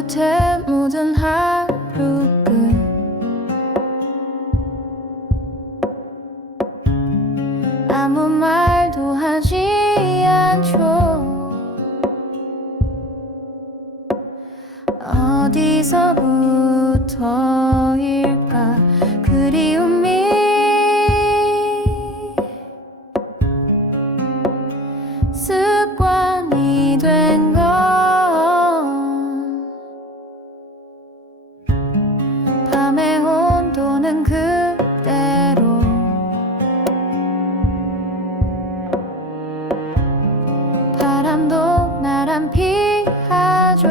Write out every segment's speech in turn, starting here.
끝에 모든 하루 끝. 아무 말도 하지 않죠. 어디서부터 나란 피하죠.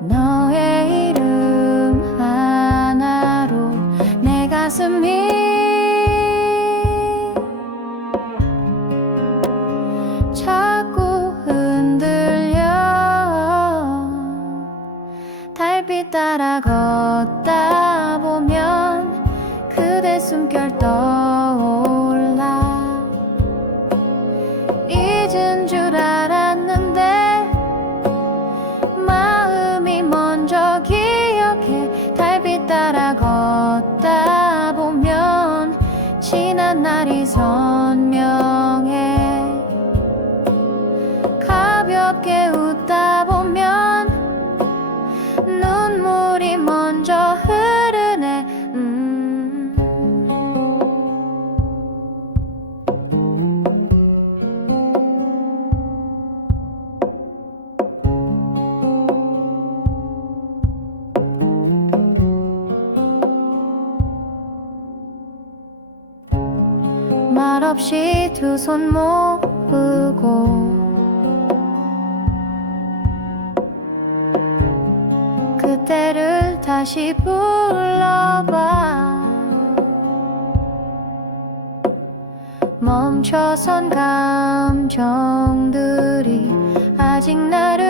너의 이름 하나로 내 가슴이 자꾸 흔들려. 달빛 따라 걷다 보면 그대 숨결 떠올라 말 없이 두 손 모으고 그때를 다시 불러봐. 멈춰선 감정들이 아직 나를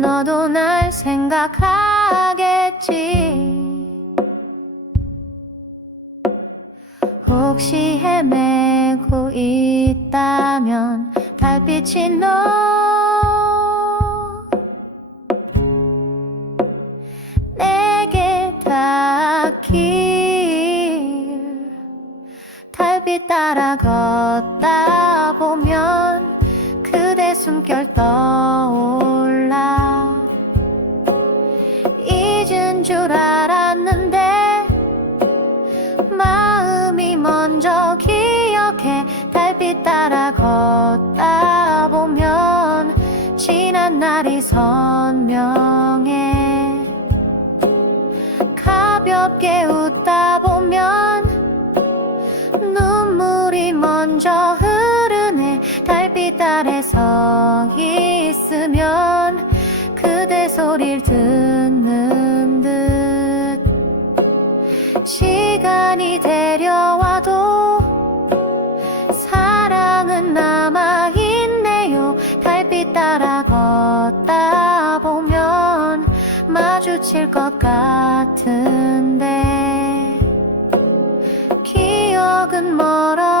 너도 날 생각하겠지. 혹시 헤매고 있다면 달빛이 너 내게 닿길. 달빛 따라 걷다 보면 숨결 떠올라. 잊은 줄 알았는데 마음이 먼저 기억해. 달빛 따라 걷다 보면 지난 날이 선명해. 가볍게 웃다 있으면 그대 소리를 듣는 듯. 시간이 데려와도 사랑은 남아있네요. 달빛 따라 걷다 보면 마주칠 것 같은데. 기억은 멀어